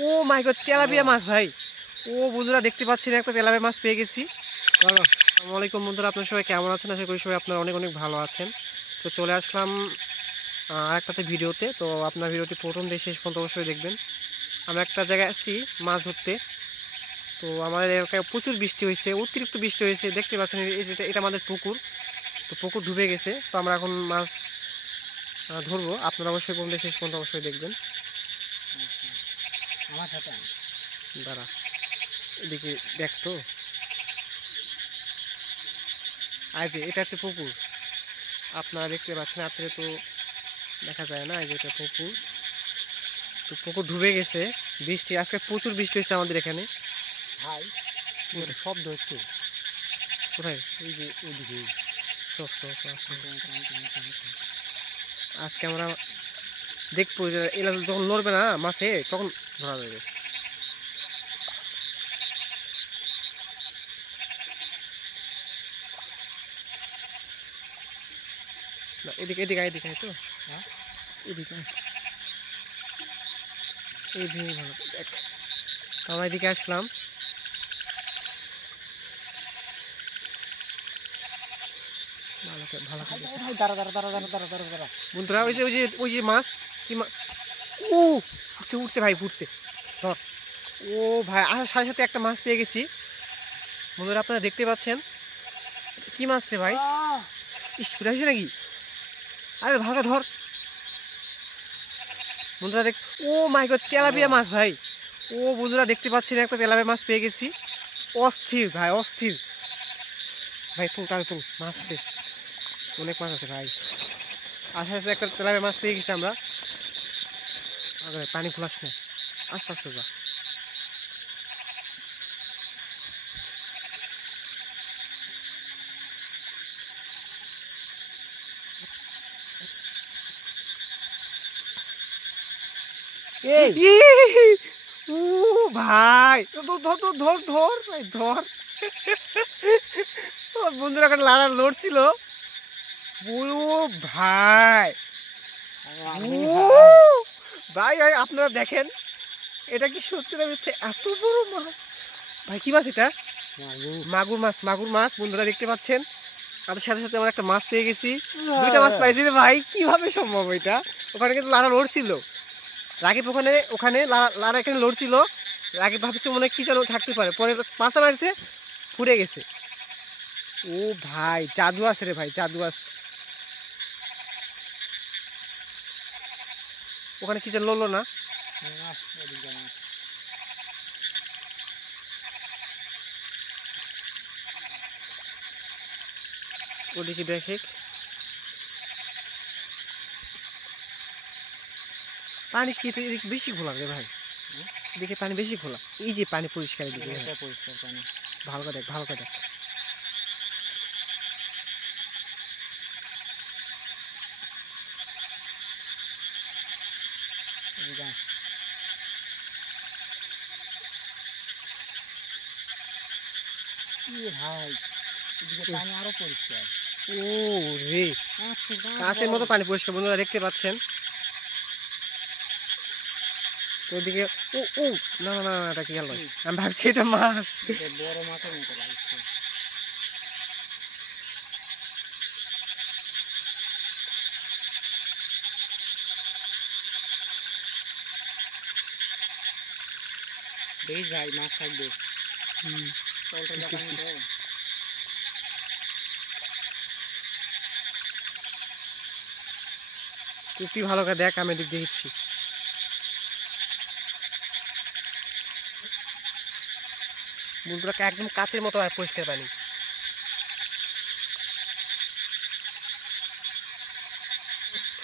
ও মাই god, tilapia মাছ ভাই। ও বন্ধুরা দেখতে পাচ্ছেন, একটা তেলাপিয়া মাছ পেয়ে গেছি। বলো। আসসালামু আলাইকুম বন্ধুরা, আপনার সবাই কেমন আছেন? আশা করি সবাই আপনারা অনেক অনেক ভালো আছেন। তো চলে আসলাম আরেকটাতে ভিডিওতে। তো আপনার ভিডিওটি প্রথম থেকে শেষ পর্যন্ত অবশ্যই দেখবেন। আমরা একটা জায়গায় আসছি মাছ ধরতে। তো আমাদের এলাকায় প্রচুর বৃষ্টি হয়েছে, অতিরিক্ত বৃষ্টি হয়েছে, দেখতে পাচ্ছেন। এই যেটা, এটা আমাদের পুকুর। তো পুকুর ডুবে গেছে। তো আমরা এখন মাছ ধরবো। আপনারা অবশ্যই প্রথম থেকে শেষ পর্যন্ত অবশ্যই দেখবেন। আমার সাথে দাঁড়া, এদিকে দেখ তো। আর যে এটা হচ্ছে পুকুর, আপনারা দেখতে পাচ্ছেন। রাত্রে তো দেখা যায় না। এই যে এটা পুকুর। তো পুকুর ডুবে গেছে। বৃষ্টি আজকে প্রচুর বৃষ্টি হয়েছে আমাদের এখানে। ভাই শব্দ হচ্ছে কোথায়? এই যে ওইদিকে সব সব সব আজকে আমরা দেখবো যে এলা যখন নড়বে না মাছে, তখন ধরা যাবে। না, এদিকে এদিকে আয়, এদিকে আয় তো। হ্যাঁ এদিকে আয়। এই ভেঙে ভালো দেখ। তো আমরা এদিকে আসলাম। ভালো করে ভালো করে দেখ। ভাই দাঁড়া দাঁড়া দাঁড়া দাঁড়া দাঁড়া দাঁড়া দাঁড়া বন্ধুরা, ওই যে মাছ, কি মাছ? ও, উঠছে উঠছে ভাই, ফুটছে। ধর। ও ভাই, আসার সাথে সাথে একটা মাছ পেয়ে গেছি। বন্ধুরা, আপনারা দেখতে পাচ্ছেন। কি মাছ রে ভাই? ইস, ফুটে আসছে নাকি? আরে ভালো করে ধর। বন্ধুরা দেখ। ও মাই গড, তেলাপিয়া মাছ ভাই। ও বন্ধুরা দেখতে পাচ্ছেন, একটা তেলাপিয়া মাছ পেয়ে গেছি। অস্থির ভাই, অস্থির। ভাই তুল, তাহলে তুল, মাছ আছে, অনেক মাছ আছে ভাই। আস্তে আস্তে একটা তেলাপিয়া মাছ পেয়ে গেছি আমরা। আরে পানি খোলাস না, আস্তে আস্তে যা। এই ও ভাই, ধর ধর ধর ধর ধর ভাই, ধর। ও বন্ধুরা এখন লালা লড়ছিল। ও ভাই, ও ভাই ভাই, আপনারা দেখেন, এটা কি সত্যি না মিথ্যে? এত বড় মাছ ভাই। কি মাছ এটা? মাগুর মাছ, মাগুর মাছ। বন্ধুরা দেখতে পাচ্ছেন, তাদের সাথে সাথে আমরা একটা মাছ পেয়ে গেছি। দুইটা মাছ পাইছি রে ভাই, কিভাবে সম্ভব এটা? ওখানে কিন্তু লারা লড়ছিল। রাকিব ওখানে ওখানে লারা এখানে লড়ছিল। রাকিব ভাবছে মনে হয় কি যেন থাকতে পারে, পরে পাশা মারছে, ফুটে গেছে। ও ভাই, জাদু আছে রে ভাই, জাদু আছে। ওখানে কি যেন লড়লো না? ওদিকে দেখে। পানি কি এদিকে বেশি ঘোলা রে ভাই? এদিকে পানি বেশি ঘোলা। এই যে পানি পরিষ্কার, এদিকে পরিষ্কার পানি। ভালো করে দেখ, ভালো করে দেখ। ভাই এদিকে পানি আরো পরিষ্কার। ও রে, কাঁচের মতো পানি পরিষ্কার। বন্ধুরা দেখতে পাচ্ছেন। তো ওদিকে, ও ও, না না না না, এটা কি গেল? আমি ভাবছি এটা মাছ। বড় মাছের মতো লাগছে। দেখিস ভাই মাছ থাকবে। দেখতেছি। তুই ভালো করে দেখ, আমি এদিক দেখছি। বন্ধুরা একদম কাচের মতো আর পরিষ্কার পানি।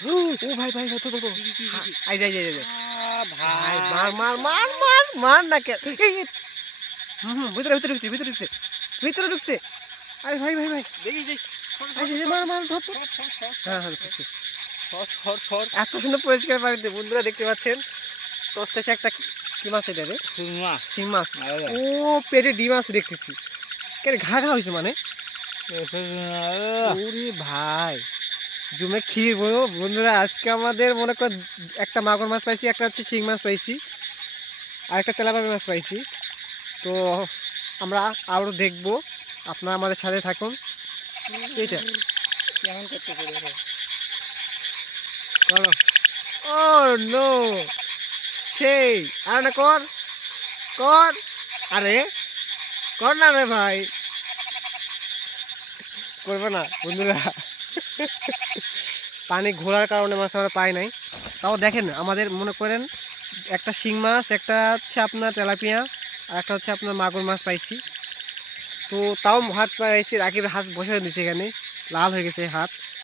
ও ভাই ভাই ভাই, তো তো তো, আই যাই যাই যাই। ভাই মার মার মার মার মার না কে? এই ভিতরে ভিতরে ঢুকছে, ভিতরে ঢুকছে, ভিতরে ঢুকছে। আরে ভাই ভাই ভাই, দেখিস দেখিস মার মার ধর তো। হ্যাঁ হ্যাঁ, ঢুকছে। এত সুন্দর পরিষ্কার পানিতে। বন্ধুরা দেখতে পাচ্ছেন, টসটা সে একটা কি মাছ এটা রে? শিং মাছ। ও পেটে ডিম আছে দেখতেছি। কেন ঘা ঘা হয়েছে মানে? ওরে ভাই, জমে ক্ষীর বন্ধুরা। আজকে আমাদের মনে কর একটা মাগুর মাছ পাইছি, একটা হচ্ছে শিং মাছ পাইছি। আর একটা তেলাপিয়া মাছ পাইছি। তো আমরা আরও দেখবো, আপনারা আমাদের সাথে থাকুন। এইটা কেমন করতেছে দেখো। করো। ও নো, সেই আর না, কর কর, আরে কর না রে ভাই, করবে না বন্ধুরা। পানি ঘোরার কারণে মাছ আমরা পাই নাই। তাও দেখেন, আমাদের মনে করেন একটা শিং মাছ, একটা হচ্ছে আপনার তেলাপিয়া, আর একটা হচ্ছে আপনার মাগুর মাছ পাইছি। তো তাও হাত পাইছি, রাকিবের হাত বসে দিয়েছে এখানে, লাল হয়ে গেছে হাত।